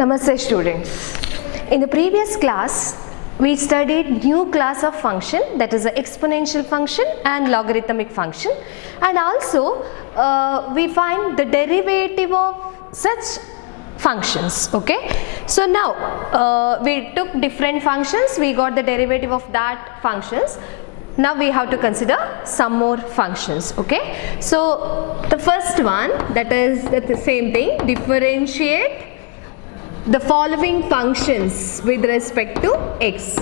Namaste students. In the previous class, we studied new class of function, that is the exponential function and logarithmic function, and also we find the derivative of such functions. Okay, so now we took different functions, we got the derivative of that functions. Now we have to consider some more functions. Okay, so the first one, that is the same thing, differentiate the following functions with respect to x.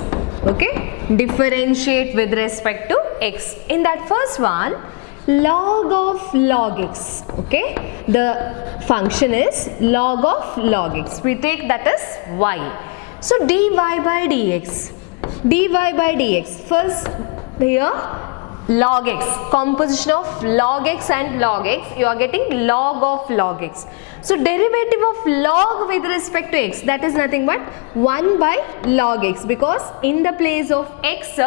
Okay, differentiate with respect to x. In that first one, log of log x. Okay, the function is log of log x. We take that as y. So dy by dx. Dy by dx. First here log x, composition of log x and log x, you are getting log of log x. So derivative of log with respect to x, that is nothing but 1 by log x, because in the place of x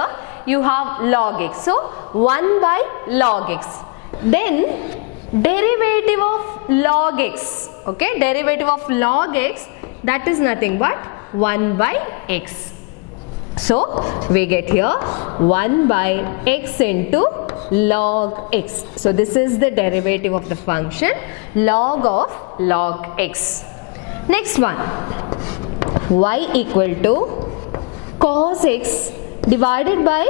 you have log x. So 1 by log x. Then derivative of log x, okay, derivative of log x, that is nothing but 1 by x. So we get here 1 by x into log x. So this is the derivative of the function log of log x. Next one, y equal to cos x divided by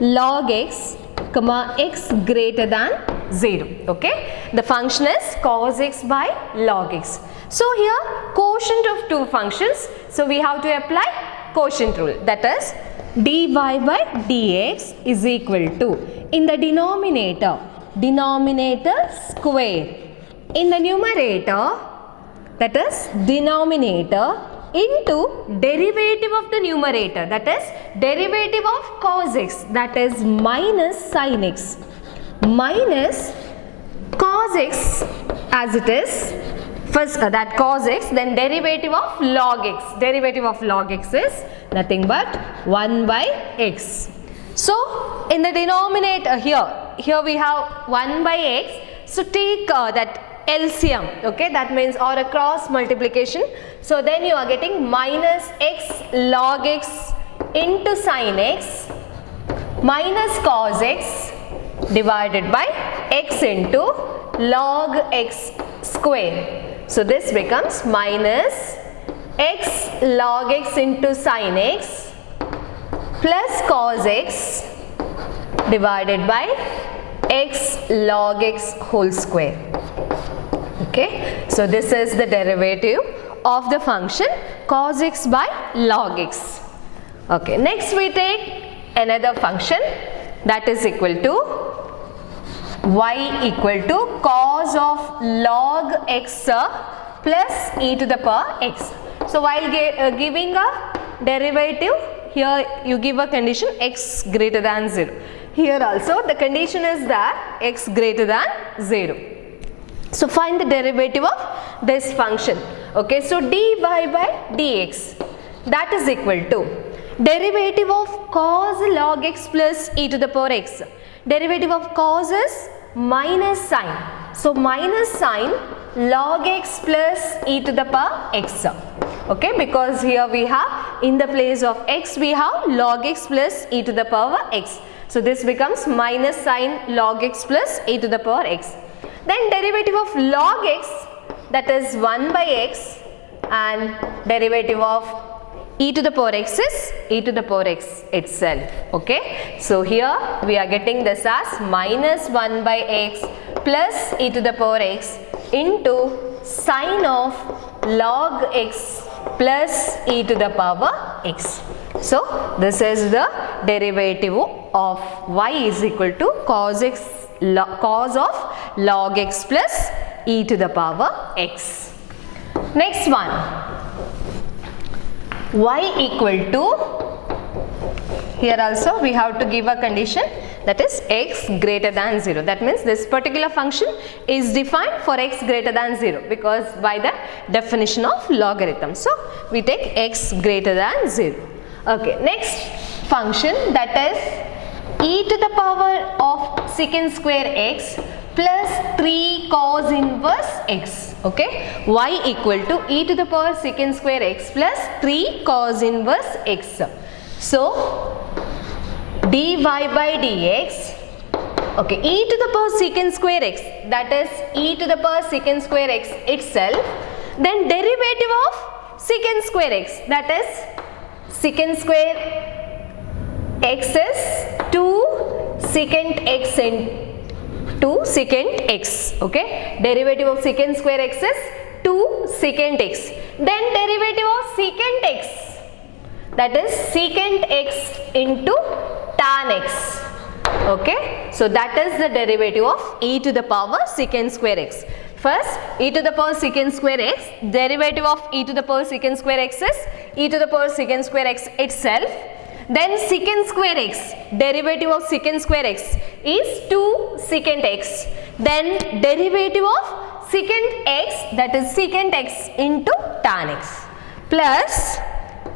log x comma x greater than 0. Okay, the function is cos x by log x. So here quotient of two functions, so we have to apply quotient rule, that is dy by dx is equal to, in the denominator square, in the numerator, that is denominator, into derivative of the numerator, that is derivative of cos x, that is minus sin x, minus cos x as it is. First that cos x, then derivative of log x. Derivative of log x is nothing but 1 by x. So in the denominator here we have 1 by x. So take that LCM, okay, that means, or a cross multiplication. So then you are getting minus x log x into sin x minus cos x divided by x into log x square. So this becomes minus x log x into sin x plus cos x divided by x log x whole square. Okay, so this is the derivative of the function cos x by log x. Okay, next we take another function, that is equal to y equal to cos of log x plus e to the power x. So while giving a derivative, here you give a condition x greater than 0. Here also the condition is that x greater than 0. So find the derivative of this function. Okay, so dy by dx, that is equal to derivative of cos log x plus e to the power x. Derivative of cos is minus sine. So minus sine log x plus e to the power x. Okay, because here we have, in the place of x we have log x plus e to the power x. So this becomes minus sine log x plus e to the power x. Then derivative of log x, that is 1 by x, and derivative of e to the power x is e to the power x itself. Okay, so here we are getting this as minus 1 by x plus e to the power x into sine of log x plus e to the power x. So this is the derivative of y is equal to cos x cos of log x plus e to the power x. Next one, y equal to, here also we have to give a condition, that is x greater than 0. That means this particular function is defined for x greater than 0, because by the definition of logarithm. So we take x greater than 0. Okay, next function, that is e to the power of secant square x plus 3 cos inverse x. Okay, y equal to e to the power secant square x plus 3 cos inverse x. So dy by dx, okay, e to the power secant square x, that is e to the power secant square x itself, then derivative of secant square x, that is secant square x is 2 secant x into secant x, okay, derivative of secant square x is 2 secant x, then derivative of secant x, that is secant x into tan x, okay. So that is the derivative of e to the power secant square x. First, e to the power secant square x, derivative of e to the power secant square x is e to the power secant square x itself. Then secant square x, derivative of secant square x is 2 secant x. Then derivative of secant x, that is secant x into tan x, plus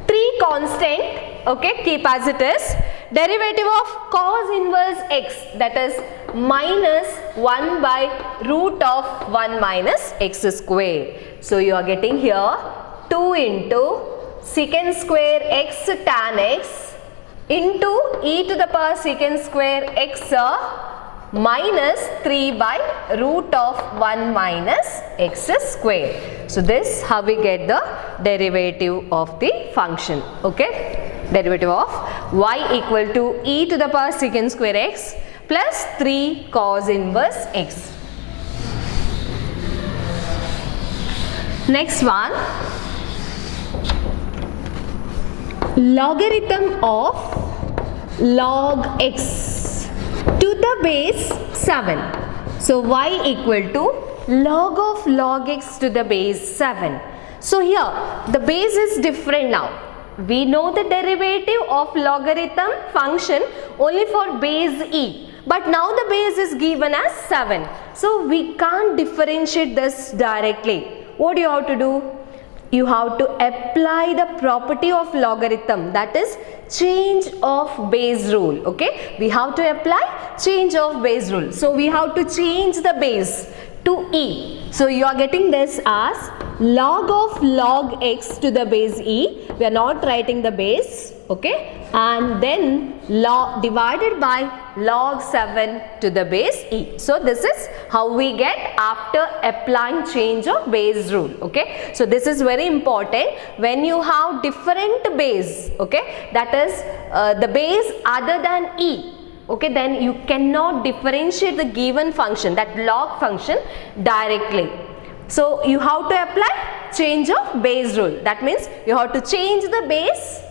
3 constant, okay, keep as it is, derivative of cos inverse x, that is minus 1 by root of 1 minus x square. So you are getting here 2 into secant square x tan x into e to the power secant square x minus 3 by root of 1 minus x square. So this how we get the derivative of the function, okay. Derivative of y equal to e to the power secant square x plus 3 cos inverse x. Next one, logarithm of log x to the base 7. So y equal to log of log x to the base 7. So here the base is different now. We know the derivative of logarithm function only for base e, but now the base is given as 7. So we can't differentiate this directly. What do you have to do? You have to apply the property of logarithm, that is change of base rule, okay. We have to apply change of base rule. So we have to change the base to e. So you are getting this as log of log x to the base e. We are not writing the base, okay, and then log divided by log 7 to the base e. So this is how we get after applying change of base rule, okay. So this is very important when you have different base, okay, that is the base other than e, okay, then you cannot differentiate the given function, that log function, directly. So you have to apply change of base rule, that means you have to change the base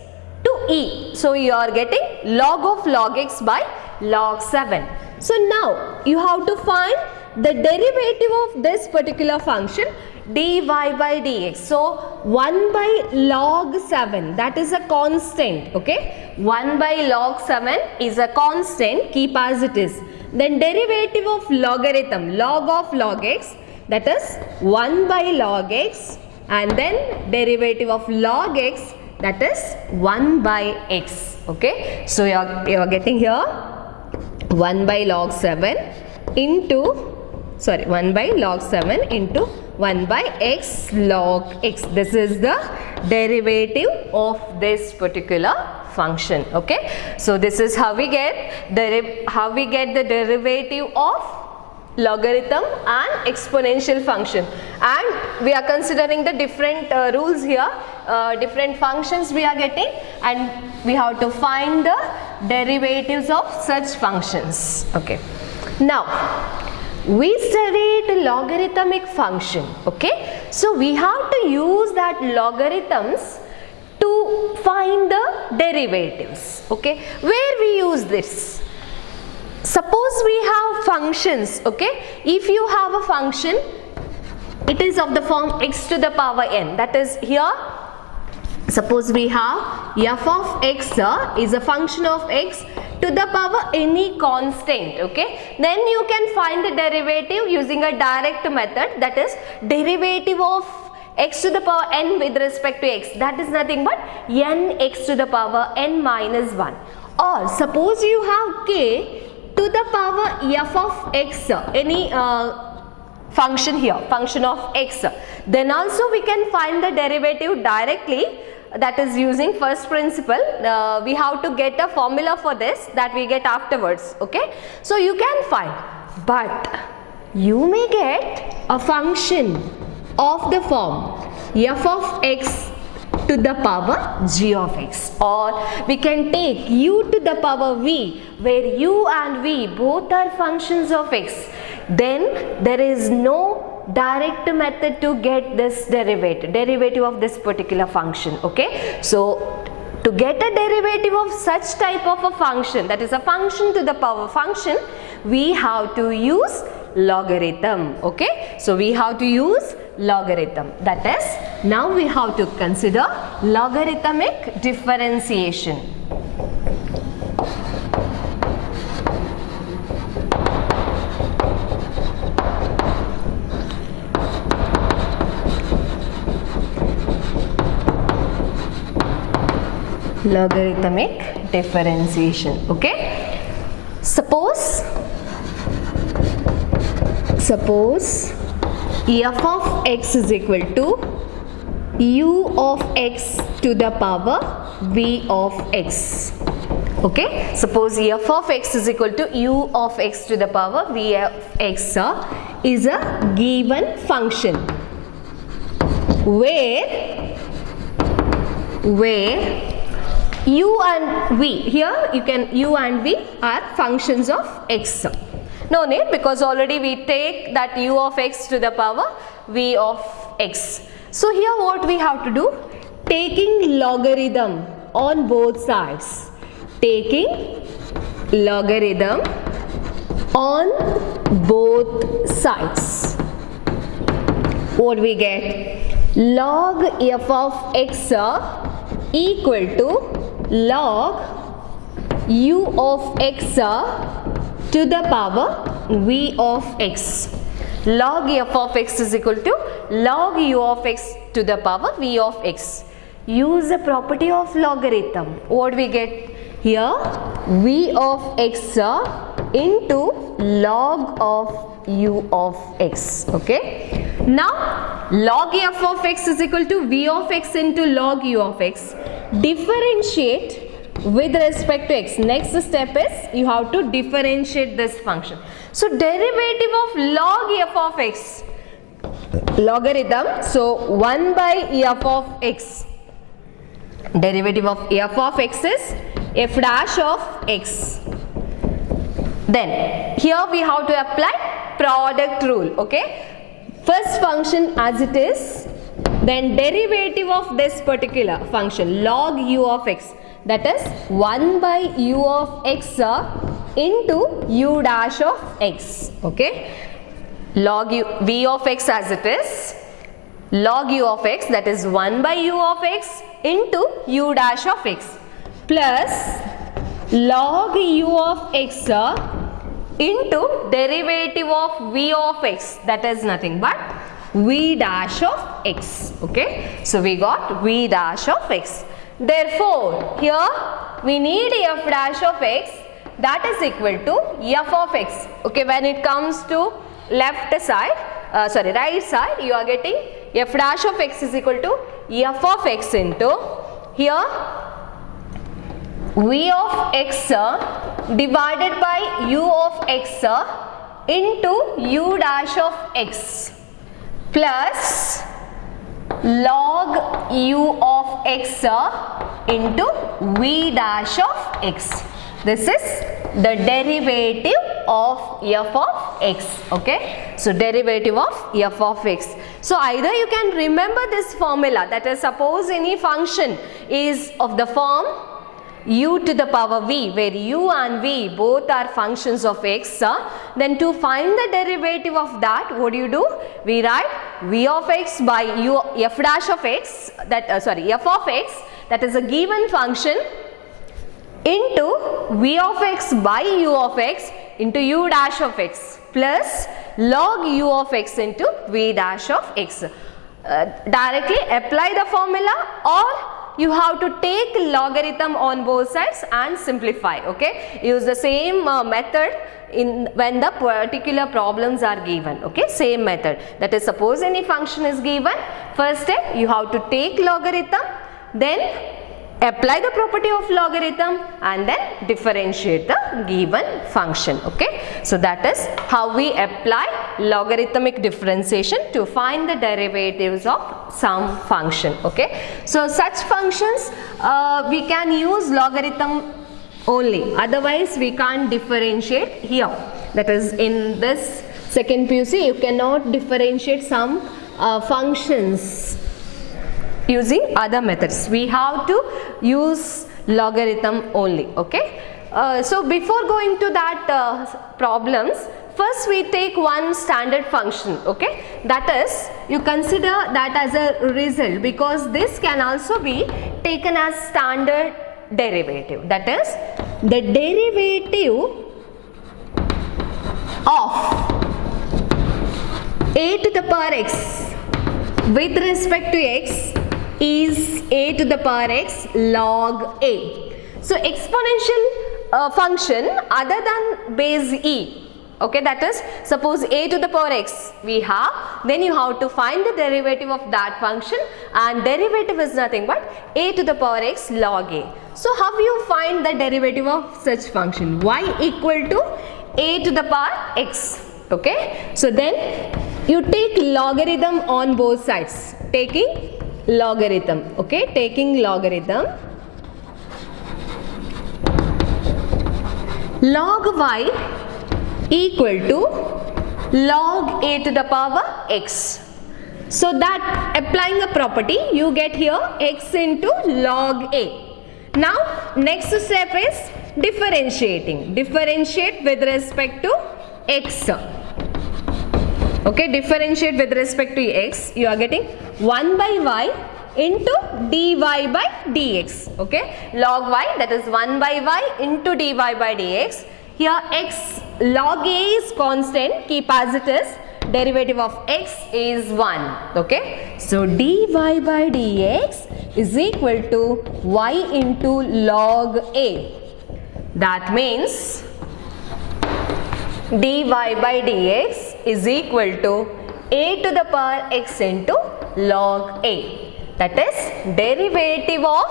to e. So you are getting log of log x by log 7. So now you have to find the derivative of this particular function dy by dx. So 1 by log 7, that is a constant, okay. 1 by log 7 is a constant, keep as it is. Then derivative of logarithm, log of log x, that is 1 by log x, and then derivative of log x, that is 1 by x, okay. So you are getting here 1 by log 7 into, 1 by log 7 into 1 by x log x. This is the derivative of this particular function, okay. So this is how we get the derivative of logarithm and exponential function, and we are considering the different rules here, different functions we are getting, and we have to find the derivatives of such functions, okay. Now we studied logarithmic function, okay. So we have to use that logarithms to find the derivatives, okay. Where we use this? Suppose we have functions, okay. If you have a function, it is of the form x to the power n, that is here, suppose we have f of x is a function of x to the power any constant, okay. Then you can find the derivative using a direct method, that is derivative of x to the power n with respect to x, that is nothing but n x to the power n minus 1. Or suppose you have k to the power f of x, any function here, function of x. Then also we can find the derivative directly, that is using first principle. We have to get a formula for this that we get afterwards, okay. So you can find, but you may get a function of the form f of x to the power g of x, or we can take u to the power v, where u and v both are functions of x. Then there is no direct method to get this derivative of this particular function, okay. So to get a derivative of such type of a function, that is a function to the power function, we have to use logarithm, okay. So we have to use logarithm, that is, now we have to consider logarithmic differentiation. Logarithmic differentiation, okay. Suppose f of x is equal to u of x to the power v of x, okay. Suppose f of x is equal to u of x to the power v of x is a given function where u and v, here you can, u and v are functions of x. No need, because already we take that u of x to the power v of x. So here what we have to do, taking logarithm on both sides, taking logarithm on both sides, what we get, log f of x equal to log u of x to the power v of x. Log f of x is equal to log u of x to the power v of x. Use the property of logarithm. What we get here, v of x into log of u of x, okay. Now log f of x is equal to v of x into log u of x. Differentiate with respect to x. Next step is you have to differentiate this function. So derivative of log f of x, logarithm, so 1 by f of x, derivative of f of x is f dash of x. Then here we have to apply product rule, okay. First function as it is, then derivative of this particular function log u of x, that is 1 by u of x into u dash of x, okay. Log u, v of x as it is, log u of x, that is 1 by u of x into u dash of x, plus log u of x into derivative of v of x, that is nothing but v dash of x, okay. So we got v dash of x. Therefore here we need f dash of x, that is equal to f of x, okay. When it comes to left side, right side, you are getting f dash of x is equal to f of x into here v of x divided by u of x into u dash of x plus log u of x into v dash of x. This is the derivative of f of x, okay. So derivative of f of x. So either you can remember this formula, that is, suppose any function is of the form u to the power v, where u and v both are functions of x, then to find the derivative of that, what do? We write v of x by u f dash of x, that f of x, that is a given function, into v of x by u of x into u dash of x plus log u of x into v dash of x. Directly apply the formula, or you have to take logarithm on both sides and simplify, okay. Use the same method when the particular problems are given. Okay, same method. That is, suppose any function is given, first step you have to take logarithm, then apply the property of logarithm and then differentiate the given function. Okay, so that is how we apply logarithmic differentiation to find the derivatives of some function. Okay, so such functions we can use logarithm only, otherwise we can't differentiate here. That is, in this second PUC you cannot differentiate some functions using other methods. We have to use logarithm only. Okay, so before going to that problems, first we take one standard function. Okay, that is, you consider that as a result, because this can also be taken as standard derivative. That is, the derivative of a to the power x with respect to x is a to the power x log a. So exponential function other than base e. Okay, that is, suppose a to the power x we have, then you have to find the derivative of that function, and derivative is nothing but a to the power x log a. So how you find the derivative of such function? Y equal to a to the power x. Okay, so then you take logarithm on both sides, taking logarithm. Okay, taking logarithm, log y equal to log a to the power x. So that, applying a property, you get here x into log a. Now next step is differentiating. Differentiate with respect to x. Okay, differentiate with respect to x. You are getting 1 by y into dy by dx. Okay, log y, that is 1 by y into dy by dx. Here x log a is constant, keep as it is. Derivative of x is 1. Okay, so dy by dx is equal to y into log a. That means dy by dx is equal to a to the power x into log a. That is, derivative of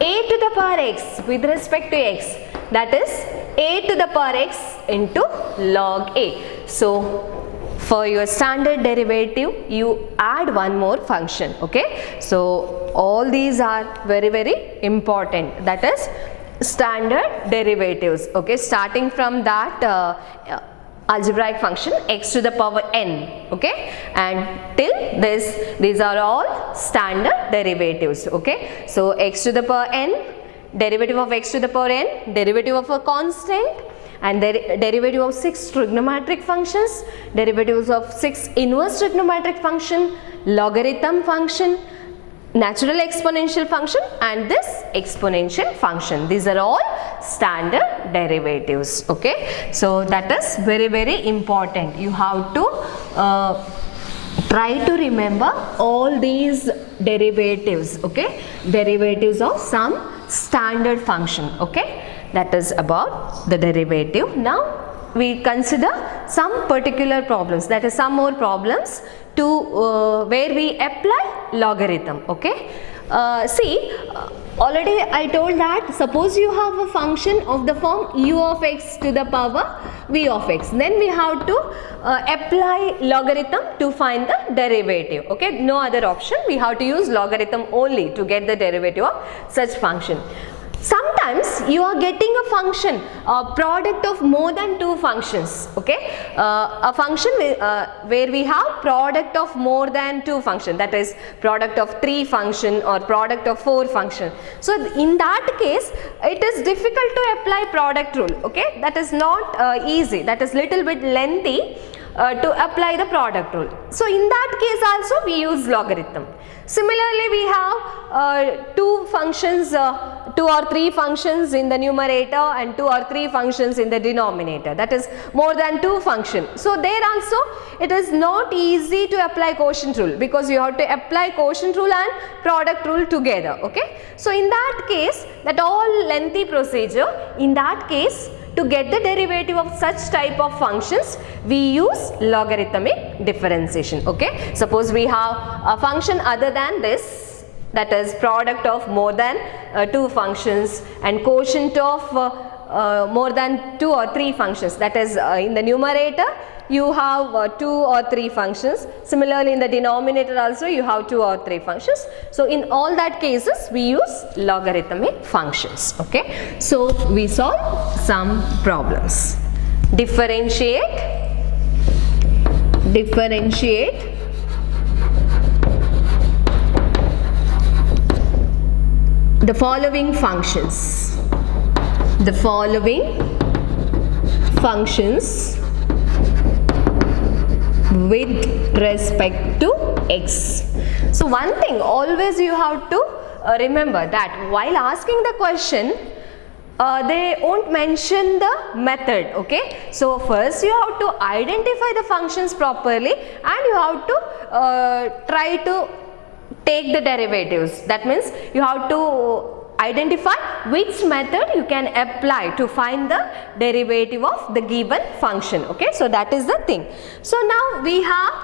a to the power x with respect to x, that is a to the power x into log a. So for your standard derivative you add one more function. Okay, so all these are very, very important. That is standard derivatives. Okay, starting from that algebraic function x to the power n. Okay, and till this, these are all standard derivatives. Okay, so x to the power n, derivative of x to the power n, derivative of a constant, and derivative of 6 trigonometric functions, derivatives of 6 inverse trigonometric function, logarithm function, natural exponential function, and this exponential function. These are all standard derivatives. Okay, so that is very, very important. You have to try to remember all these derivatives. Okay, derivatives of some standard function. Okay, that is about the derivative. Now we consider some particular problems, that is some more problems to where we apply logarithm. Okay, see, already I told that suppose you have a function of the form u of x to the power v of x, then we have to apply logarithm to find the derivative. Okay, no other option, we have to use logarithm only to get the derivative of such function. Sometimes you are getting a function, a product of more than 2 functions. Okay, a function where we have product of more than 2 function, that is product of 3 function or product of 4 function. So in that case it is difficult to apply product rule. Okay, that is not easy, that is little bit lengthy to apply the product rule. So in that case also we use logarithm. Similarly, we have 2 functions, 2 or 3 functions in the numerator and 2 or 3 functions in the denominator, that is more than 2 function. So there also it is not easy to apply quotient rule, because you have to apply quotient rule and product rule together. Okay, so in that case, that all lengthy procedure, in that case to get the derivative of such type of functions, we use logarithmic differentiation. Okay, suppose we have a function other than this, that is product of more than two functions and quotient of more than 2 or 3 functions, that is in the numerator you have 2 or 3 functions. Similarly in the denominator also you have 2 or 3 functions. So in all that cases we use logarithmic functions. Okay, so we solve some problems. Differentiate the following functions. The following functions with respect to x. So one thing always you have to remember that while asking the question, they won't mention the method. Okay, so first you have to identify the functions properly and you have to try to take the derivatives. That means you have to identify which method you can apply to find the derivative of the given function. Okay, so that is the thing. So now we have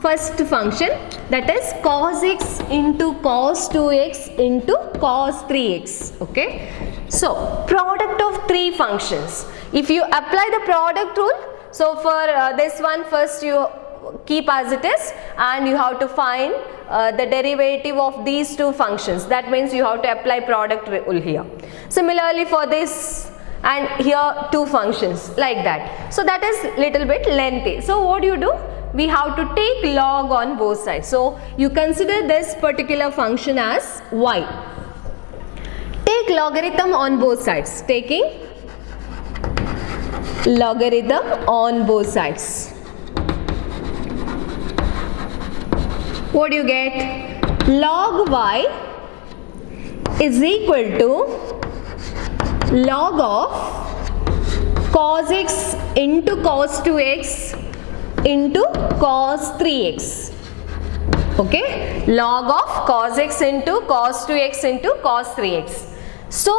first function, that is cos x into cos 2x into cos 3x. Okay, so product of 3 functions. If you apply the product rule, so for this one first you keep as it is and you have to find the derivative of these 2 functions. That means you have to apply product rule here. Similarly for this and here 2 functions, like that. So that is little bit lengthy. So what do you do? We have to take log on both sides. So you consider this particular function as y. Take logarithm on both sides. Taking logarithm on both sides. What do you get? Log y is equal to log of cos x into cos 2x into cos 3x. Okay, log of cos x into cos 2x into cos 3x. So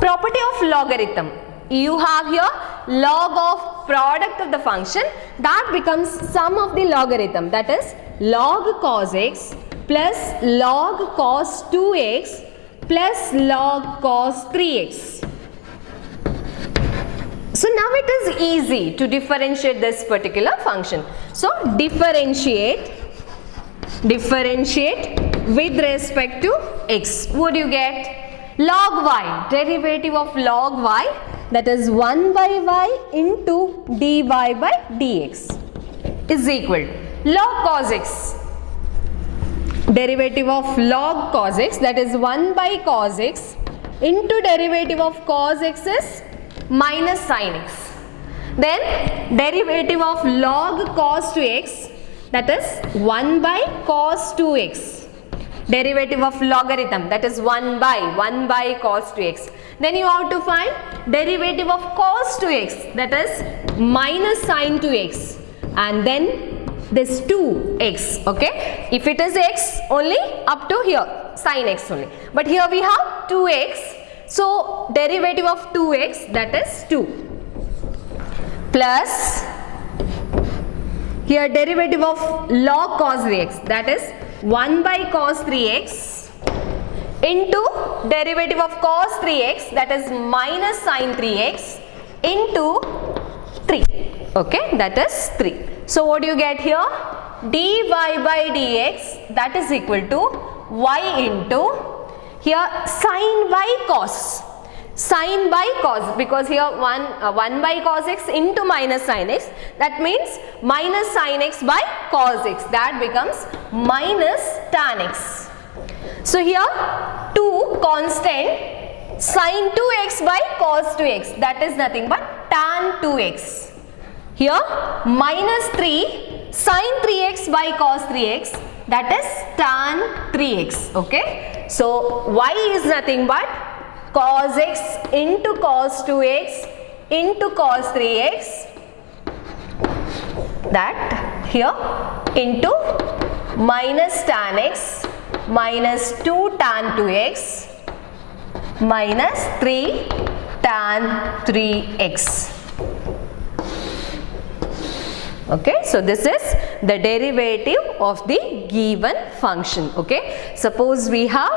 property of logarithm, you have here log of product of the function, that becomes sum of the logarithm, that is log cos x plus log cos 2x plus log cos 3x. So now it is easy to differentiate this particular function. So differentiate with respect to x. What do you get? Log y, derivative of log y, that is 1 by y into dy by dx is equal to log cos x, derivative of log cos x, that is 1 by cos x into derivative of cos x is minus sin x. Then derivative of log cos 2x, that is 1 by cos 2x. Derivative of logarithm, that is 1 by cos 2x. Then you have to find derivative of cos 2x, that is minus sin 2x, and then this 2x. Okay, if it is x only up to here, sin x only, but here we have 2x, so derivative of 2x, that is 2, plus here derivative of log cos 3x, that is 1 by cos 3x into derivative of cos 3x, that is minus sin 3x into 3. Okay, that is 3. So what do you get here? Dy by dx, that is equal to y into here sin by cos. Sin by cos, because here 1 by cos x into minus sin x, that means minus sin x by cos x, that becomes minus tan x. So here 2 constant sin 2x by cos 2x, that is nothing but tan 2x. Here minus 3 sin 3x by cos 3x, that is tan 3x. Okay, so y is nothing but cos x into cos 2x into cos 3x, that here into minus tan x minus 2 tan 2x minus 3 tan 3x. Okay, so this is the derivative of the given function. Okay, suppose we have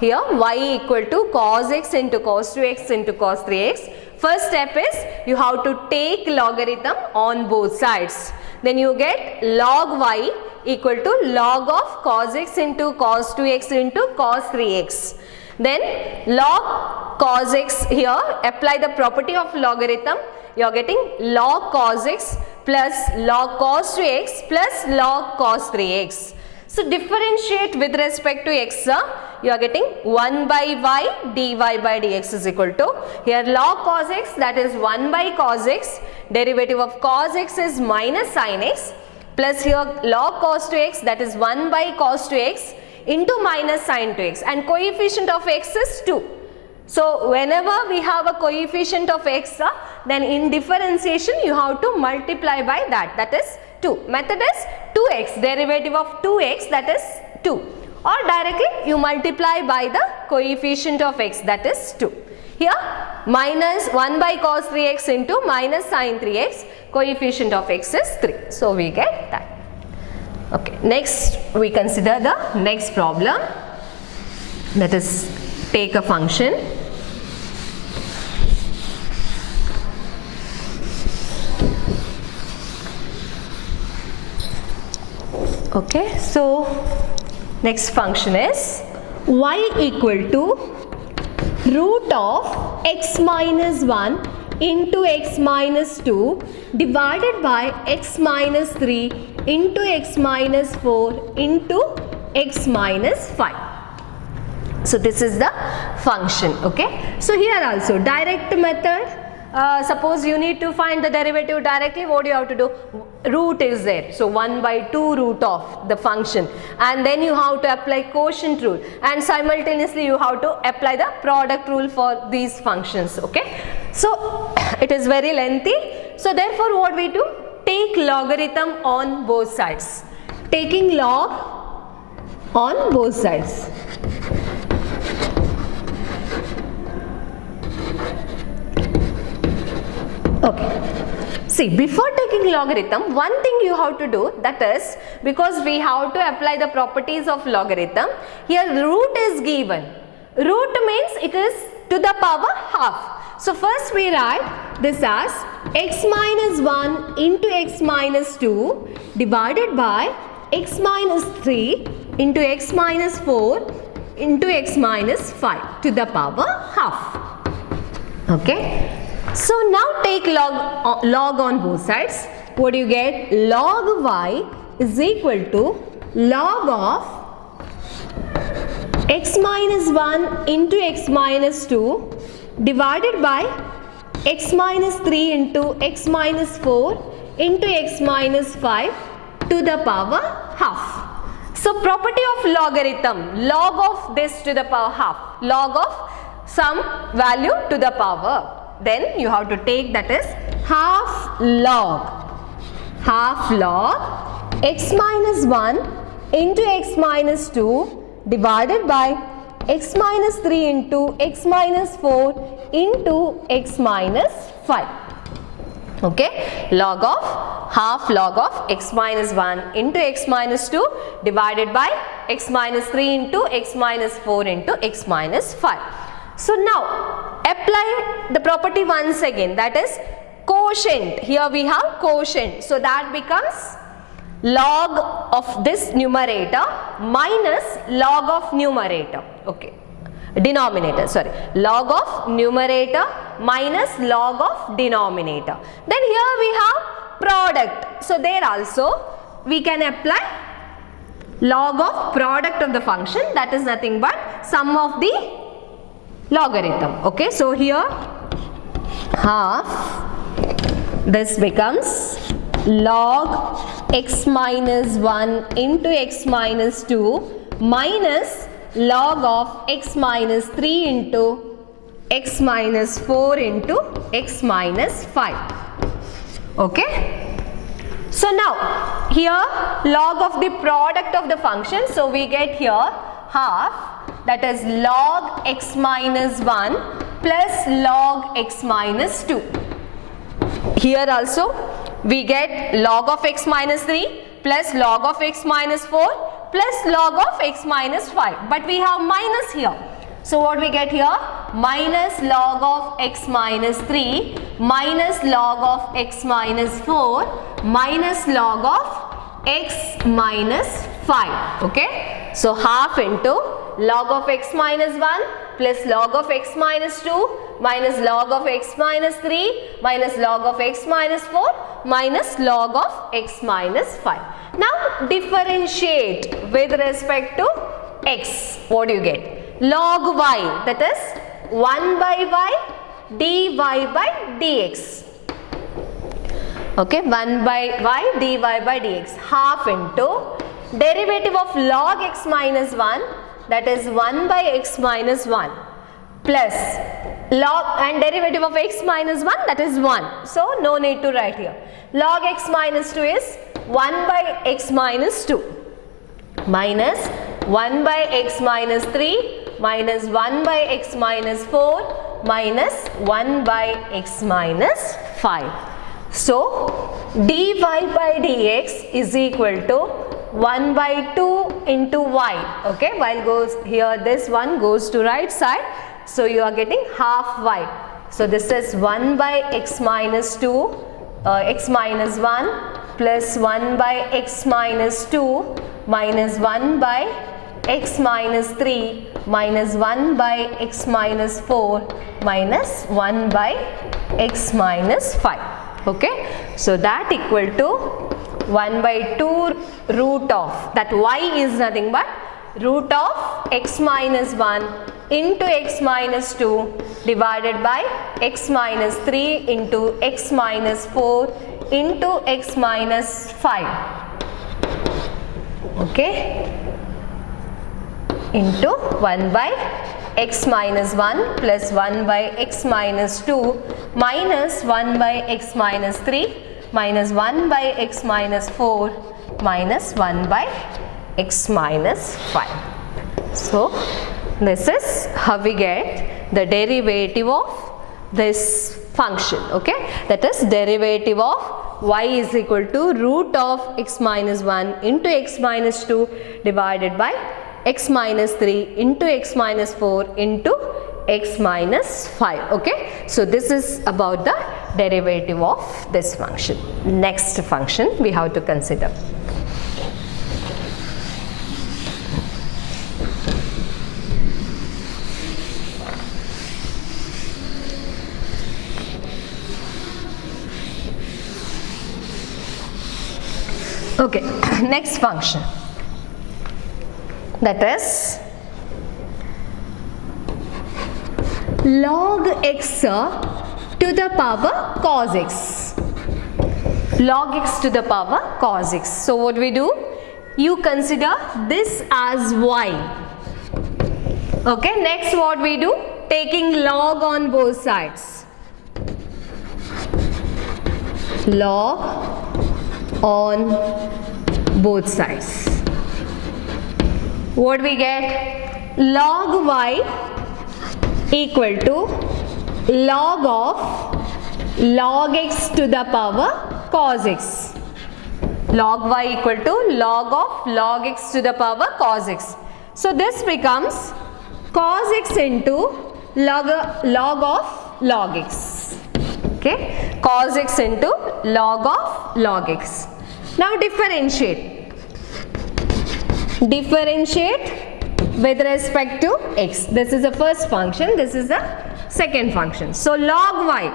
here y equal to cos x into cos 2x into cos 3x. First step is you have to take logarithm on both sides. Then you get log y equal to log of cos x into cos 2x into cos 3x. Then log cos x, here apply the property of logarithm. You are getting log cos x plus log cos 2x plus log cos 3x. So differentiate with respect to x. You are getting 1 by y dy by dx is equal to, here log cos x, that is 1 by cos x, derivative of cos x is minus sin x, plus here log cos 2x, that is 1 by cos 2x into minus sin 2x, and coefficient of x is 2. So whenever we have a coefficient of x, then in differentiation you have to multiply by that, that is 2. Method is 2x, derivative of 2x, that is 2. Or directly you multiply by the coefficient of x, that is 2. Here minus 1 by cos 3x into minus sin 3x, coefficient of x is 3. So we get that. Okay, next we consider the next problem, that is take a function. Okay, so next function is y equal to root of x minus 1 into x minus 2 divided by x minus 3 into x minus 4 into x minus 5. So this is the function. Okay, so here also direct method. Suppose you need to find the derivative directly, what do you have to do? Root is there, so 1 by 2 root of the function, and then you have to apply quotient rule, and simultaneously you have to apply the product rule for these functions. Okay, so it is very lengthy, so therefore what we do? Take logarithm on both sides, taking log on both sides. Okay, see, before taking logarithm, one thing you have to do, that is, because we have to apply the properties of logarithm, here root is given. Root means it is to the power half. So first we write this as x minus 1 into x minus 2 divided by x minus 3 into x minus 4 into x minus 5 to the power half. Okay. So now take log on both sides. What do you get? Log y is equal to log of x minus 1 into x minus 2 divided by x minus 3 into x minus 4 into x minus 5 to the power half. So property of logarithm, log of this to the power half, log of some value to the power. Then you have to take, that is half log x minus 1 into x minus 2 divided by x minus 3 into x minus 4 into x minus 5. Okay, log of half log of x minus 1 into x minus 2 divided by x minus 3 into x minus 4 into x minus 5. So now apply the property once again, that is quotient. Here we have quotient, so that becomes log of this numerator minus log of numerator. Okay, denominator, sorry, log of numerator minus log of denominator. Then here we have product, so there also we can apply log of product of the function, that is nothing but sum of the logarithm. Okay, so here half, this becomes log x minus 1 into x minus 2 minus log of x minus 3 into x minus 4 into x minus 5. Okay, so now here log of the product of the function, so we get here half, that is log x minus 1 plus log x minus 2. Here also we get log of x minus 3 plus log of x minus 4 plus log of x minus 5. But we have minus here. So what we get here? Minus log of x minus 3 minus log of x minus 4 minus log of x minus 5. Okay. So half into log of x minus 1 plus log of x minus 2 minus log of x minus 3 minus log of x minus 4 minus log of x minus 5. Now differentiate with respect to x. What do you get? Log y, that is 1 by y dy by dx. Okay, 1 by y dy by dx. Half into derivative of log x minus 1, that is 1 by x minus 1 plus log and derivative of x minus 1, that is 1. So no need to write here. Log x minus 2 is 1 by x minus 2 minus 1 by x minus 3 minus 1 by x minus 4 minus 1 by x minus 5. So dy by dx is equal to 1 by 2 into y. Okay, while goes here, this one goes to right side. So you are getting half y. So this is 1 by x minus 2, x minus 1 plus 1 by x minus 2 minus 1 by x minus 3 minus 1 by x minus 4 minus 1 by x minus 5. Okay. So that equal to 1 by 2 root of, that y is nothing but root of x minus 1 into x minus 2 divided by x minus 3 into x minus 4 into x minus 5. Okay, into 1 by x minus 1 plus 1 by x minus 2 minus 1 by x minus 3 minus 1 by x minus 4 minus 1 by x minus 5. So this is how we get the derivative of this function. Okay, that is derivative of y is equal to root of x minus 1 into x minus 2 divided by x minus 3 into x minus 4 into x minus 5. Okay, so this is about the derivative of this function. Next function we have to consider. Okay, next function, that is log x to the power cos x. Log x to the power cos x. So what we do? You consider this as y. Okay, next what we do? Taking log on both sides. Log on both sides. What we get? Log y equal to log of log x to the power cos x. Log y equal to log of log x to the power cos x. So this becomes cos x into log of log x. Okay, cos x into log of log x. Now differentiate. Differentiate with respect to x. This is the first function, this is the second function. So log y,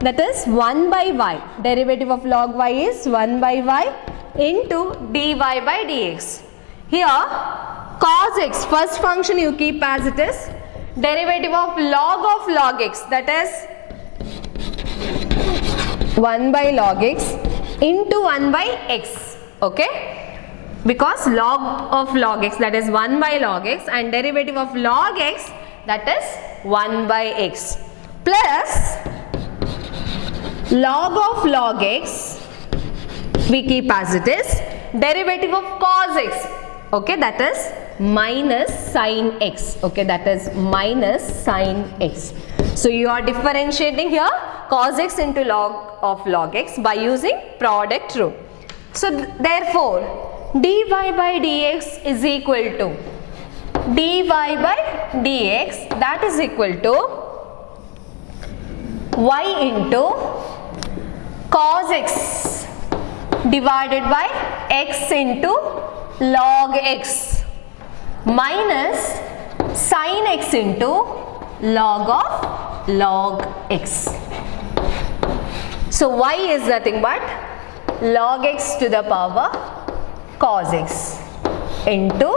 that is 1 by y. Derivative of log y is 1 by y into dy by dx. Here cos x, first function you keep as it is. Derivative of log x, that is 1 by log x into 1 by x. Okay, because log of log x, that is 1 by log x, and derivative of log x, that is 1 by x, plus log of log x we keep as it is. Derivative of cos x, okay, that is minus sine x. Okay, that is minus sine x. So you are differentiating here cos x into log of log x by using product rule. So therefore dy by dx is equal to dy by dx, that is equal to y into cos x divided by x into log x minus sin x into log of log x. So y is nothing but log x to the power cos x into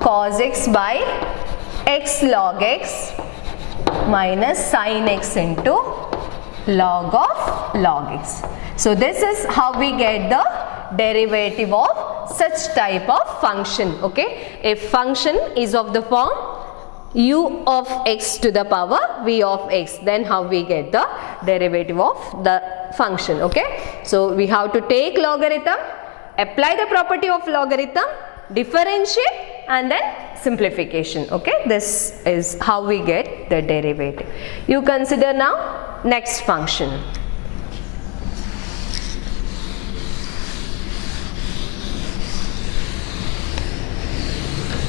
cos x by x log x minus sin x into log of log x. So this is how we get the derivative of such type of function. Okay, if function is of the form u of x to the power v of x, then how we get the derivative of the function. Okay, so we have to take logarithm, apply the property of logarithm, differentiate, and then simplification. Okay, this is how we get the derivative. You consider now next function.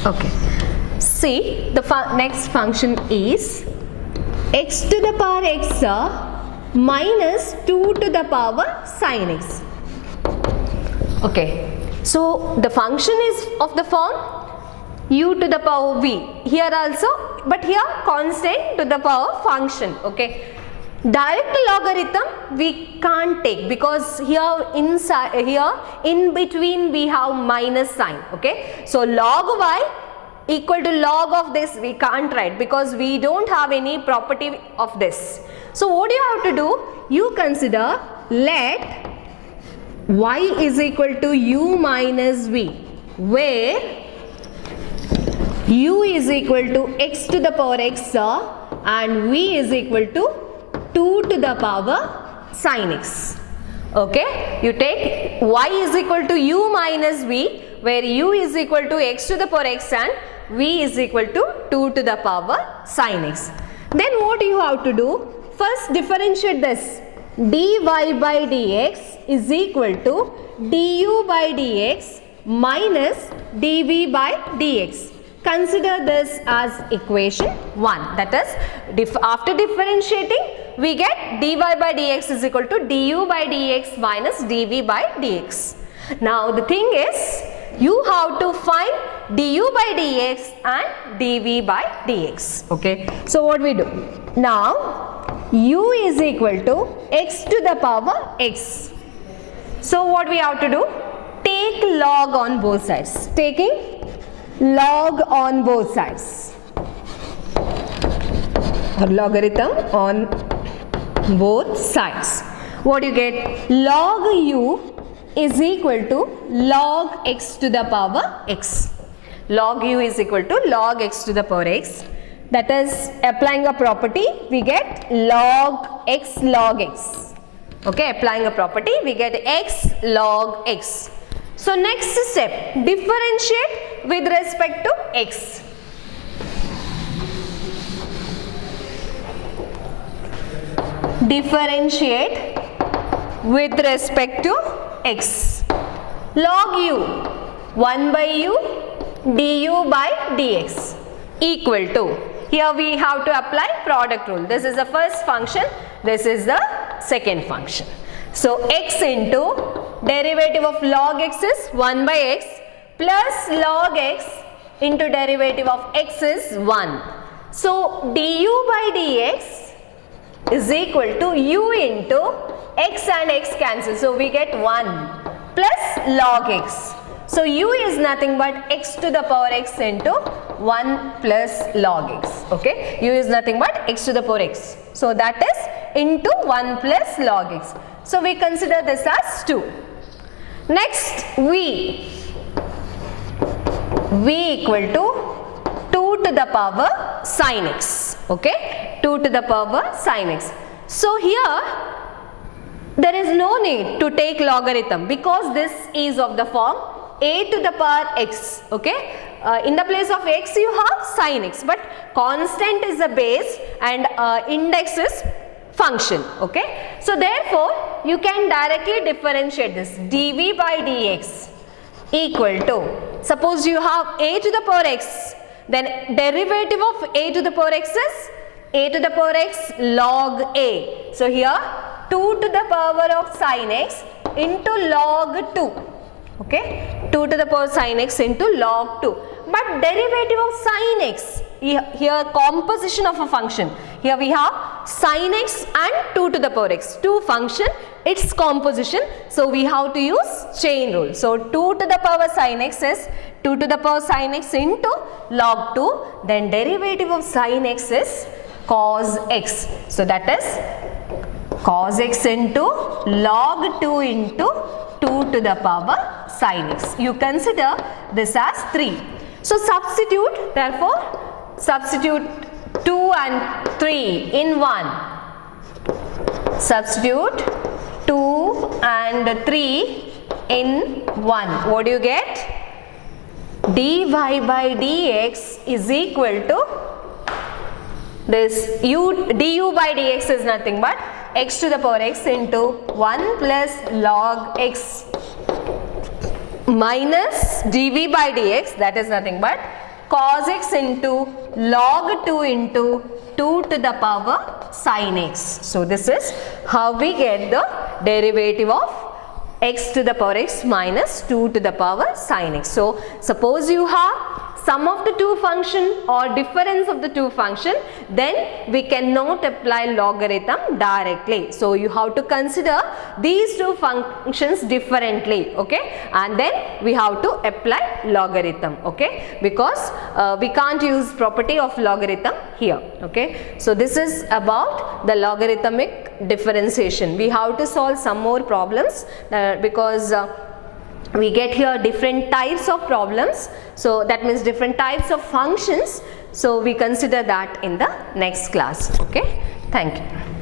Okay, see the next function is x to the power x minus 2 to the power sin x. Okay, so the function is of the form u to the power v here also, but here constant to the power function. Okay, direct logarithm we can't take because here inside, here in between we have minus sign. Okay, so log y equal to log of this we can't write because we don't have any property of this. So what do you have to do? You consider let y is equal to u minus v, where u is equal to x to the power x and v is equal to 2 to the power sin x. Okay, you take y is equal to u minus v, where u is equal to x to the power x and v is equal to 2 to the power sin x. Then what you have to do? First differentiate this. Dy by dx is equal to du by dx minus dv by dx. Consider this as equation 1. That is, after differentiating, we get dy by dx is equal to du by dx minus dv by dx. Now the thing is, you have to find du by dx and dv by dx. Okay, so what we do? Now u is equal to x to the power x. So what we have to do? Take log on both sides. Taking log on both sides, or logarithm on both sides. What do you get? Log u is equal to log x to the power x. Log u is equal to log x to the power x. That is, applying a property, we get log x log x. Okay, applying a property, we get x log x. So next step, differentiate with respect to x. Differentiate with respect to x. Log u, 1 by u du by dx equal to, here we have to apply product rule. This is the first function, this is the second function. So x into derivative of log x is 1 by x plus log x into derivative of x is 1. So du by dx is equal to u into x and x cancel. So we get 1 plus log x. So u is nothing but x to the power x into 1 plus log x. Okay, u is nothing but x to the power x. So that is into 1 plus log x. So we consider this as 2. Next v equal to 2 to the power sin x. Okay, 2 to the power sin x. So here there is no need to take logarithm because this is of the form a to the power x. Okay, in the place of x you have sin x, but constant is the base and index is function. Okay, so therefore you can directly differentiate this. Dv by dx equal to, suppose you have a to the power x, then derivative of a to the power x is a to the power x log a. So here 2 to the power of sin x into log 2. Okay, 2 to the power sin x into log 2. But derivative of sin x, here composition of a function, here we have sin x and 2 to the power x, 2 function, its composition, so we have to use chain rule. So 2 to the power sin x is 2 to the power sin x into log 2, then derivative of sin x is cos x, so that is cos x into log 2 into 2 to the power sin x. You consider this as 3. So substitute, therefore substitute 2 and 3 in 1. Substitute 2 and 3 in 1. What do you get? dy by dx is equal to this du by dx is nothing but x to the power x into 1 plus log x minus dv by dx, that is nothing but cos x into log 2 into 2 to the power sin x. So this is how we get the derivative of x to the power x minus 2 to the power sin x. So suppose you have sum of the two function or difference of the two function, then we cannot apply logarithm directly. So you have to consider these two functions differently, okay, and then we have to apply logarithm, okay, because we can't use property of logarithm here, okay. So this is about the logarithmic differentiation. We have to solve some more problems because we get here different types of problems, so that means different types of functions, so we consider that in the next class. Okay, thank you.